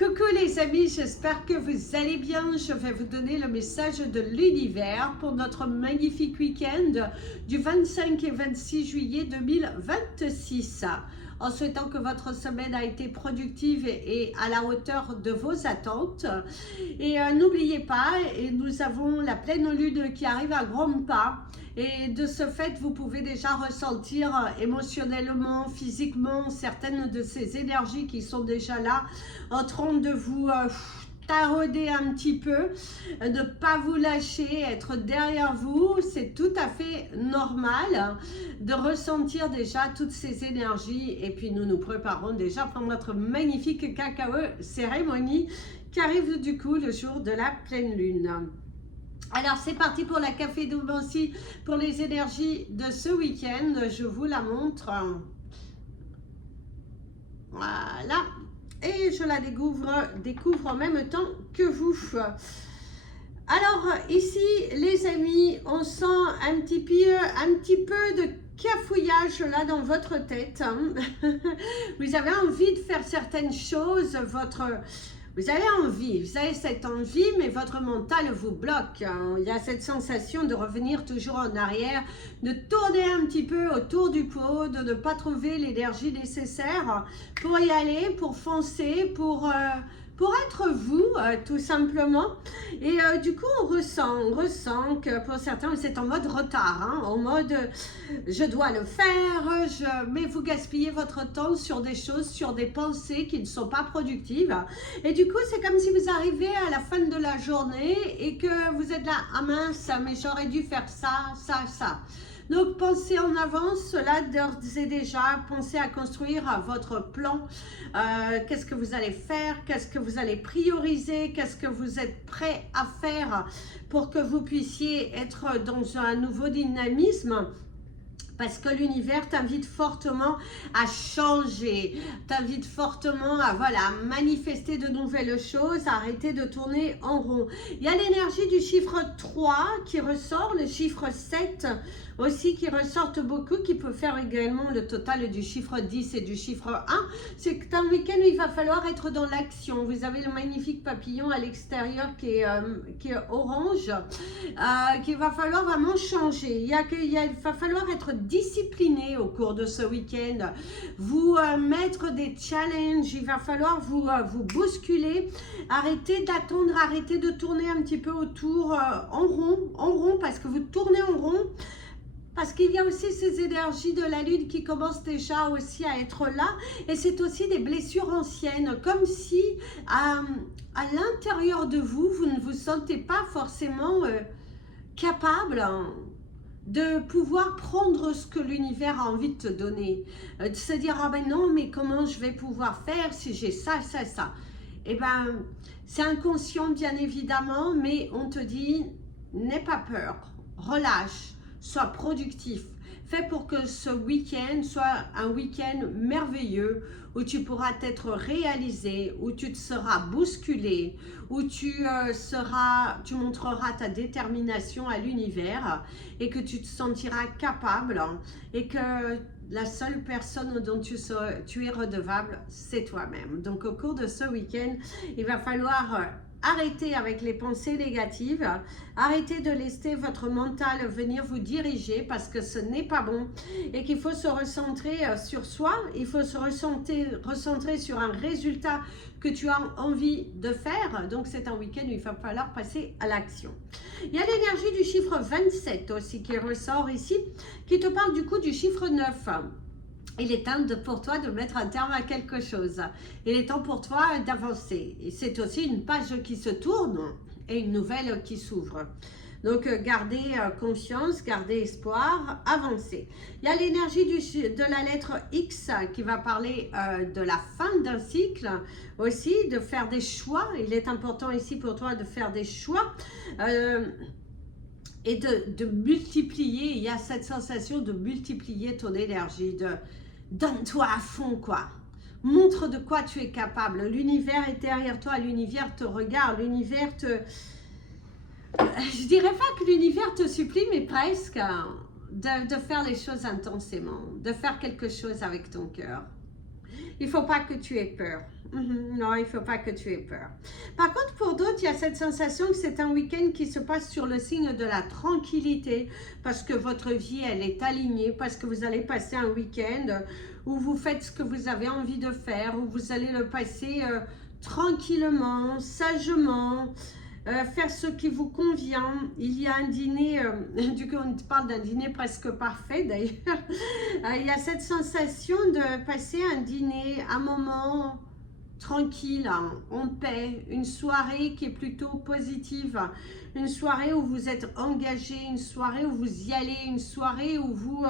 Coucou les amis, j'espère que vous allez bien. Je vais vous donner le message de l'univers pour notre magnifique week-end du 25 et 26 juillet 2026. En souhaitant que votre semaine a été productive et à la hauteur de vos attentes. Et n'oubliez pas, nous avons la pleine lune qui arrive à grands pas. Et de ce fait, vous pouvez déjà ressentir émotionnellement, physiquement, certaines de ces énergies qui sont déjà là, en train de vous tarauder un petit peu, ne pas vous lâcher, être derrière vous. C'est tout à fait normal de ressentir déjà toutes ces énergies. Et puis nous nous préparons déjà pour notre magnifique cacao cérémonie qui arrive du coup le jour de la pleine lune. Alors c'est parti pour la café d'Oubancy pour les énergies de ce week-end. Je vous la montre. Voilà. Et je la découvre en même temps que vous. Alors ici les amis, on sent un petit peu de cafouillage là dans votre tête. Vous avez envie de faire certaines choses, vous avez envie, vous avez cette envie, mais votre mental vous bloque. Il y a cette sensation de revenir toujours en arrière, de tourner un petit peu autour du pot, de ne pas trouver l'énergie nécessaire pour y aller, pour foncer, pour être vous, tout simplement. Et du coup, on ressent que pour certains, vous êtes en mode retard, hein, en mode je dois le faire, mais vous gaspillez votre temps sur des choses, sur des pensées qui ne sont pas productives. Et du coup, c'est comme si vous arrivez à la fin de la journée et que vous êtes là, ah mince, mais j'aurais dû faire ça, ça, ça. Donc, pensez en avance, là, d'ores et déjà, pensez à construire votre plan. Qu'est-ce que vous allez faire? Qu'est-ce que vous allez prioriser? Qu'est-ce que vous êtes prêt à faire pour que vous puissiez être dans un nouveau dynamisme? Parce que l'univers t'invite fortement à changer, t'invite fortement à manifester de nouvelles choses, à arrêter de tourner en rond. Il y a l'énergie du chiffre 3 qui ressort, le chiffre 7 aussi qui ressortent beaucoup, qui peut faire également le total du chiffre 10 et du chiffre 1. C'est un week-end où il va falloir être dans l'action. Vous avez le magnifique papillon à l'extérieur qui est orange, qu'il va falloir vraiment changer. Il va falloir être discipliné au cours de ce week-end, vous mettre des challenges, il va falloir vous bousculer, arrêter d'attendre, arrêter de tourner un petit peu autour en rond, parce que vous tournez en rond. Parce qu'il y a aussi ces énergies de la lune qui commencent déjà aussi à être là. Et c'est aussi des blessures anciennes. Comme si à l'intérieur de vous, vous ne vous sentez pas forcément capable de pouvoir prendre ce que l'univers a envie de te donner. De se dire, ah ben non, mais comment je vais pouvoir faire si j'ai ça, ça, ça. Eh ben, c'est inconscient bien évidemment, mais on te dit, n'aie pas peur, relâche. Sois productif. Fais pour que ce week-end soit un week-end merveilleux où tu pourras t'être réalisé, où tu te seras bousculé, où tu montreras ta détermination à l'univers et que tu te sentiras capable et que la seule personne dont tu es redevable, c'est toi-même. Donc au cours de ce week-end, il va falloir arrêtez avec les pensées négatives, arrêtez de laisser votre mental venir vous diriger parce que ce n'est pas bon et qu'il faut se recentrer sur soi, il faut se recentrer sur un résultat que tu as envie de faire. Donc c'est un week-end où il va falloir passer à l'action. Il y a l'énergie du chiffre 27 aussi qui ressort ici, qui te parle du coup du chiffre 9. Il est temps pour toi de mettre un terme à quelque chose. Il est temps pour toi d'avancer. Et c'est aussi une page qui se tourne et une nouvelle qui s'ouvre. Donc, gardez confiance, gardez espoir, avancez. Il y a l'énergie de la lettre X qui va parler de la fin d'un cycle, aussi de faire des choix. Il est important ici pour toi de faire des choix. Et de multiplier, il y a cette sensation de multiplier ton énergie, donne-toi à fond quoi. Montre de quoi tu es capable. L'univers est derrière toi, l'univers te regarde, l'univers te... Je dirais pas que l'univers te supplie, mais presque de faire les choses intensément, de faire quelque chose avec ton cœur. Il ne faut pas que tu aies peur. Non, il ne faut pas que tu aies peur. Par contre, pour d'autres, il y a cette sensation que c'est un week-end qui se passe sur le signe de la tranquillité, parce que votre vie, elle est alignée, parce que vous allez passer un week-end où vous faites ce que vous avez envie de faire, où vous allez le passer tranquillement, sagement, faire ce qui vous convient. Il y a un dîner, du coup on parle d'un dîner presque parfait d'ailleurs, il y a cette sensation de passer un dîner, un moment tranquille, en paix, une soirée qui est plutôt positive, une soirée où vous êtes engagé, une soirée où vous y allez, une soirée où vous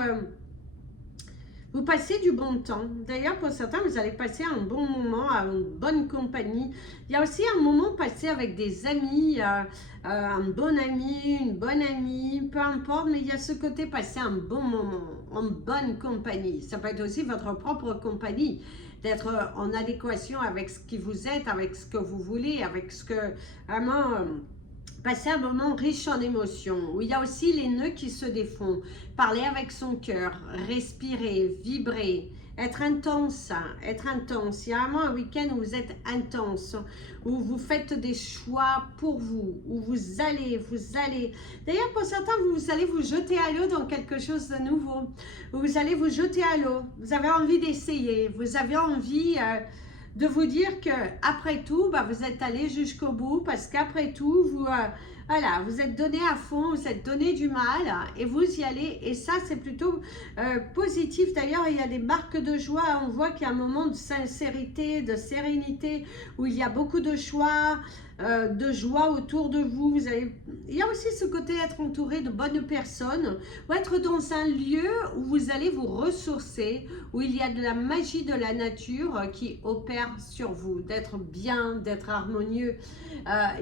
passez du bon temps. D'ailleurs, pour certains, vous allez passer un bon moment, une bonne compagnie. Il y a aussi un moment passé avec des amis, un bon ami, une bonne amie, peu importe, mais il y a ce côté passer un bon moment, en bonne compagnie. Ça peut être aussi votre propre compagnie, d'être en adéquation avec ce qui vous êtes, avec ce que vous voulez, avec ce que vraiment... passer un moment riche en émotions, où il y a aussi les nœuds qui se défont, parler avec son cœur, respirer, vibrer, être intense, être intense. Il y a vraiment un week-end où vous êtes intense, où vous faites des choix pour vous, où vous allez. D'ailleurs, pour certains, vous allez vous jeter à l'eau dans quelque chose de nouveau, où vous allez vous jeter à l'eau, vous avez envie d'essayer, vous avez envie... de vous dire que après tout, vous êtes allé jusqu'au bout, parce qu'après tout, voilà, vous êtes donné à fond, vous êtes donné du mal et vous y allez. Et ça, c'est plutôt positif. D'ailleurs, il y a des marques de joie. On voit qu'il y a un moment de sincérité, de sérénité, où il y a beaucoup de choix, de joie autour de vous. Il y a aussi ce côté être entouré de bonnes personnes, ou être dans un lieu où vous allez vous ressourcer, où il y a de la magie de la nature qui opère sur vous, d'être bien, d'être harmonieux.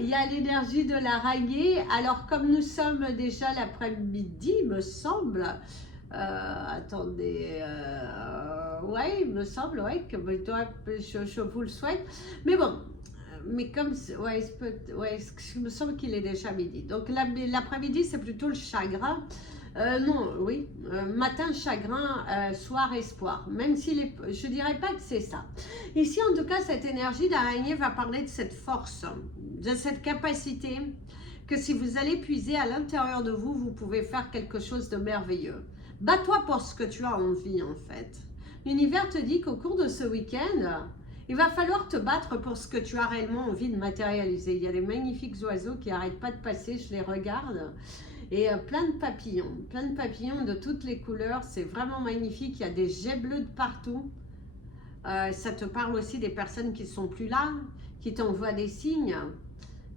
Il y a l'énergie de l'araignée. Alors, comme nous sommes déjà l'après-midi, me semble, attendez, ouais, il me semble, ouais, que je vous le souhaite. Mais bon, mais comme, ouais, il me semble qu'il est déjà midi. Donc, l'après-midi, c'est plutôt le chagrin. Non, oui, matin chagrin, soir espoir, même si je dirais pas que c'est ça. Ici, en tout cas, cette énergie d'araignée va parler de cette force, de cette capacité, que si vous allez puiser à l'intérieur de vous, vous pouvez faire quelque chose de merveilleux. Bats-toi pour ce que tu as envie, en fait. L'univers te dit qu'au cours de ce week-end, il va falloir te battre pour ce que tu as réellement envie de matérialiser. Il y a des magnifiques oiseaux qui n'arrêtent pas de passer, je les regarde. Et plein de papillons de toutes les couleurs, c'est vraiment magnifique. Il y a des jets bleus de partout. Ça te parle aussi des personnes qui ne sont plus là, qui t'envoient des signes.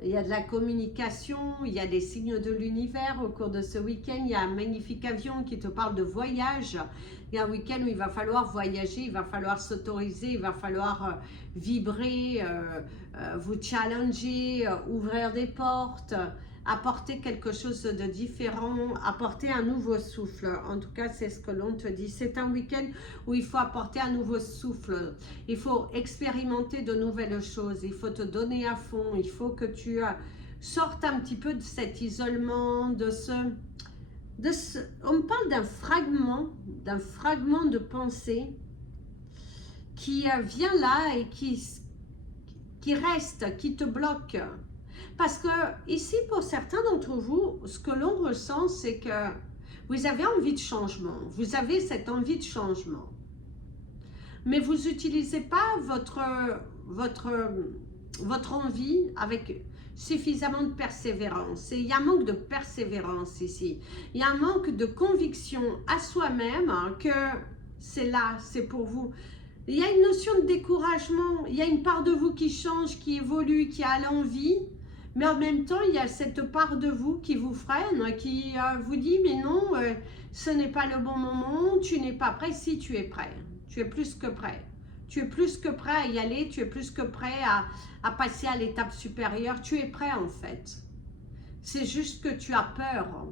Il y a de la communication, il y a des signes de l'univers au cours de ce week-end. Il y a un magnifique avion qui te parle de voyage. Il y a un week-end où il va falloir voyager, il va falloir s'autoriser, il va falloir vibrer, vous challenger, ouvrir des portes, apporter quelque chose de différent, apporter un nouveau souffle. En tout cas, c'est ce que l'on te dit. C'est un week-end où il faut apporter un nouveau souffle. Il faut expérimenter de nouvelles choses. Il faut te donner à fond. Il faut que tu sortes un petit peu de cet isolement, on me parle d'un fragment de pensée qui vient là et qui reste, qui te bloque. Parce que ici, pour certains d'entre vous, ce que l'on ressent, c'est que vous avez envie de changement. Vous avez cette envie de changement. Mais vous n'utilisez pas votre envie avec suffisamment de persévérance. Et il y a un manque de persévérance ici. Il y a un manque de conviction à soi-même que c'est là, c'est pour vous. Il y a une notion de découragement. Il y a une part de vous qui change, qui évolue, qui a l'envie. Mais en même temps, il y a cette part de vous qui vous freine, qui vous dit « mais non, ce n'est pas le bon moment, tu n'es pas prêt ». Si, tu es prêt, tu es plus que prêt. Tu es plus que prêt à y aller, tu es plus que prêt à passer à l'étape supérieure. Tu es prêt en fait. C'est juste que tu as peur.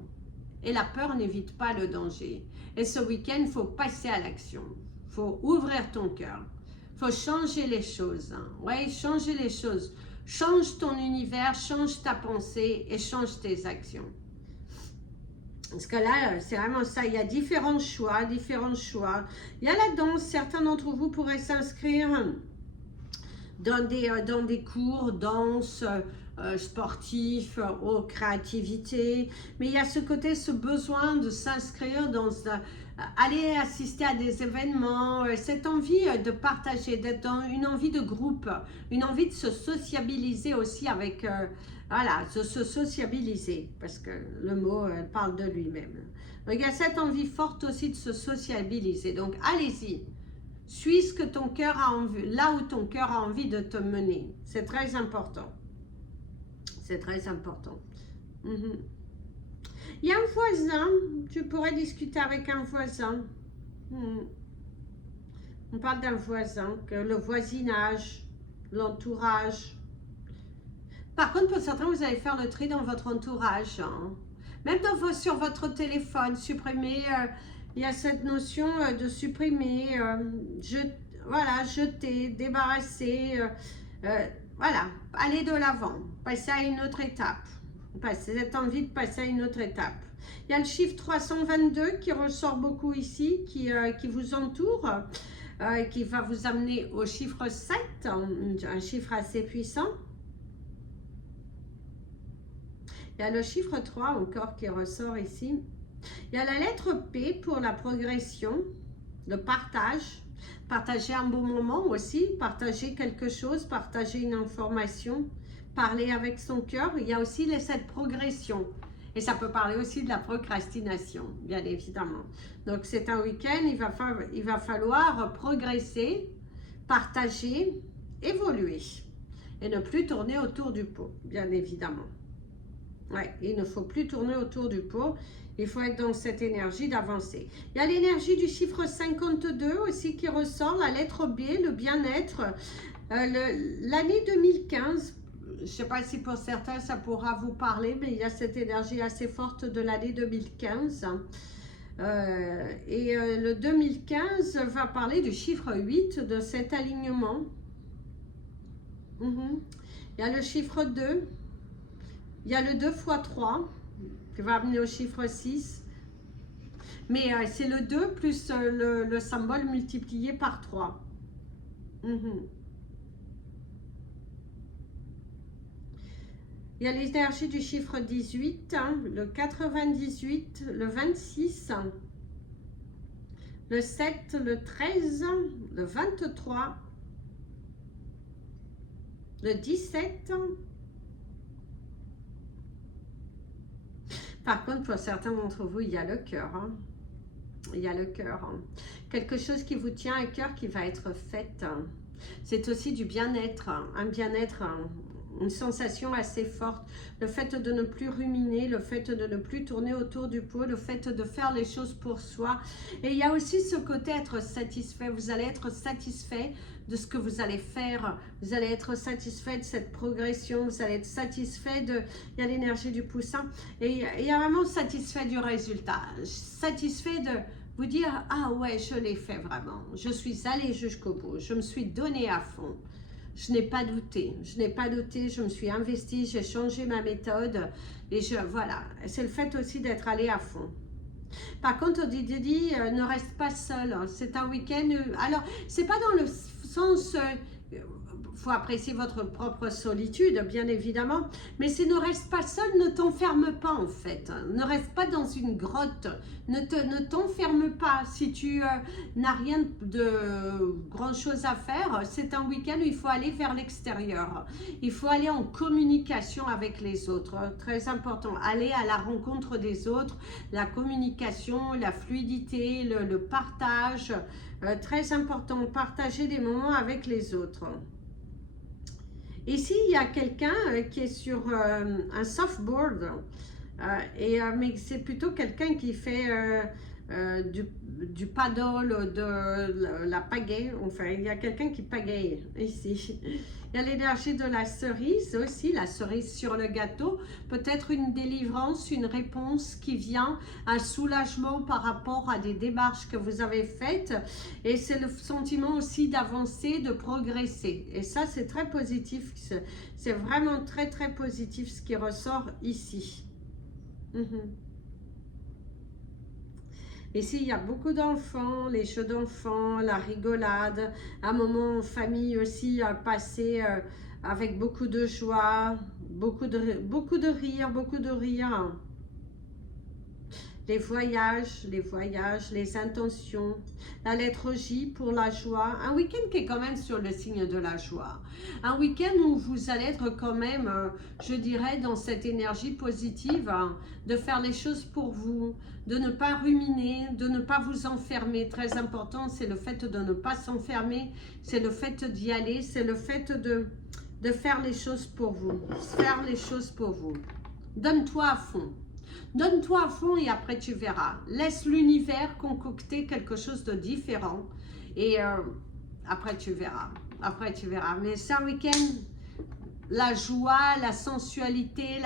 Et la peur n'évite pas le danger. Et ce week-end, il faut passer à l'action. Il faut ouvrir ton cœur. Il faut changer les choses. Oui, changer les choses. Change ton univers, change ta pensée et change tes actions. Parce que là, c'est vraiment ça. Il y a différents choix, différents choix. Il y a la danse. Certains d'entre vous pourraient s'inscrire dans des cours, danse, sportifs, aux créativités. Mais il y a ce côté, ce besoin de s'inscrire dans... aller assister à des événements, cette envie de partager, d'être dans une envie de groupe, une envie de se sociabiliser aussi avec... voilà, de se sociabiliser, parce que le mot parle de lui-même. Donc il y a cette envie forte aussi de se sociabiliser. Donc allez-y. Suis ce que ton cœur a envie, là où ton cœur a envie de te mener. C'est très important. C'est très important. Il y a un voisin. Tu pourrais discuter avec un voisin. On parle d'un voisin, que le voisinage, l'entourage. Par contre, pour certains, vous allez faire le tri dans votre entourage. Hein. Même sur votre téléphone, supprimer... il y a cette notion de supprimer, voilà, jeter, débarrasser, voilà, aller de l'avant, passer à une autre étape, cette envie de passer à une autre étape. Il y a le chiffre 322 qui ressort beaucoup ici, qui vous entoure, qui va vous amener au chiffre 7, un chiffre assez puissant. Il y a le chiffre 3 encore qui ressort ici. Il y a la lettre P pour la progression, le partage, partager un bon moment aussi, partager quelque chose, partager une information, parler avec son cœur. Il y a aussi cette progression et ça peut parler aussi de la procrastination, bien évidemment. Donc c'est un week-end, il va falloir progresser, partager, évoluer et ne plus tourner autour du pot, bien évidemment. Ouais, il ne faut plus tourner autour du pot. Il faut être dans cette énergie d'avancer. Il y a l'énergie du chiffre 52 aussi qui ressort, la lettre B, le bien-être. L'année 2015, je ne sais pas si pour certains ça pourra vous parler, mais il y a cette énergie assez forte de l'année 2015. Le 2015 va parler du chiffre 8, de cet alignement. Il y a le chiffre 2. Il y a le 2 x 3 qui va amener au chiffre 6. Mais c'est le 2 plus le symbole multiplié par 3. Il y a l'énergie du chiffre 18, le 98, le 26, le 7, le 13, le 23, le 17. Par contre, pour certains d'entre vous, il y a le cœur. Hein. Il y a le cœur. Hein. Quelque chose qui vous tient à cœur qui va être fait. Hein. C'est aussi du bien-être. Hein. Un bien-être, hein. Une sensation assez forte. Le fait de ne plus ruminer, le fait de ne plus tourner autour du pot, le fait de faire les choses pour soi. Et il y a aussi ce côté être satisfait. Vous allez être satisfait de ce que vous allez faire. Vous allez être satisfait de cette progression. Vous allez être satisfait de... Il y a l'énergie du poussin. Et il y a vraiment satisfait du résultat. Satisfait de vous dire, ah ouais, je l'ai fait vraiment. Je suis allée jusqu'au bout. Je me suis donné à fond. Je n'ai pas douté, je me suis investie, j'ai changé ma méthode et voilà, c'est le fait aussi d'être allé à fond. Par contre, Didi ne reste pas seul, c'est un week-end, alors c'est pas dans le sens, faut apprécier votre propre solitude, bien évidemment, mais c'est ne reste pas seul, ne t'enferme pas en fait, ne reste pas dans une grotte, ne t'enferme pas si tu n'as rien de grand chose à faire. C'est un week-end où il faut aller vers l'extérieur, il faut aller en communication avec les autres, très important, aller à la rencontre des autres, la communication, la fluidité, le partage, très important, partager des moments avec les autres. Ici, il y a quelqu'un qui est sur un softboard, mais c'est plutôt quelqu'un qui fait du paddle, de la pagaie. Enfin, il y a quelqu'un qui pagaie ici. Il y a l'énergie de la cerise aussi, la cerise sur le gâteau. Peut-être une délivrance, une réponse qui vient, un soulagement par rapport à des démarches que vous avez faites. Et c'est le sentiment aussi d'avancer, de progresser. Et ça, c'est très positif. C'est vraiment très, très positif ce qui ressort ici. Ici, il y a beaucoup d'enfants, les jeux d'enfants, la rigolade, un moment en famille aussi passé avec beaucoup de joie, beaucoup de rire, beaucoup de rire. Les voyages, les intentions, la lettre J pour la joie. Un week-end qui est quand même sur le signe de la joie. Un week-end où vous allez être quand même, je dirais, dans cette énergie positive, de faire les choses pour vous, de ne pas ruminer, de ne pas vous enfermer. Très important, c'est le fait de ne pas s'enfermer, c'est le fait d'y aller, c'est le fait de faire les choses pour vous. Faire les choses pour vous. Donne-toi à fond. Donne-toi à fond et après tu verras. Laisse l'univers concocter quelque chose de différent et après tu verras. Après tu verras. Mais c'est un week-end, la joie, la sensualité,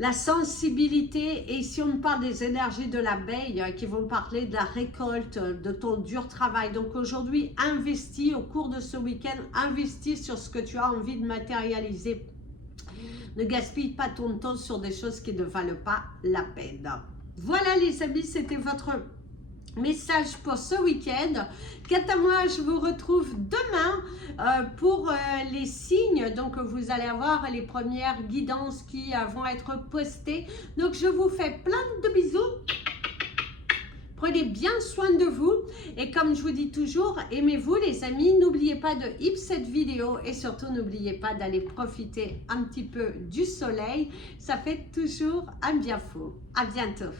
la sensibilité. Et si on parle des énergies de l'abeille qui vont parler de la récolte, de ton dur travail. Donc aujourd'hui, investis au cours de ce week-end, investis sur ce que tu as envie de matérialiser. Ne gaspille pas ton temps sur des choses qui ne valent pas la peine. Voilà les amis, c'était votre message pour ce week-end. Quant à moi, je vous retrouve demain pour les signes. Donc, vous allez avoir les premières guidances qui vont être postées. Donc, je vous fais plein de bisous. Prenez bien soin de vous et comme je vous dis toujours, aimez-vous les amis. N'oubliez pas de hip cette vidéo et surtout n'oubliez pas d'aller profiter un petit peu du soleil. Ça fait toujours un bien fou. À bientôt.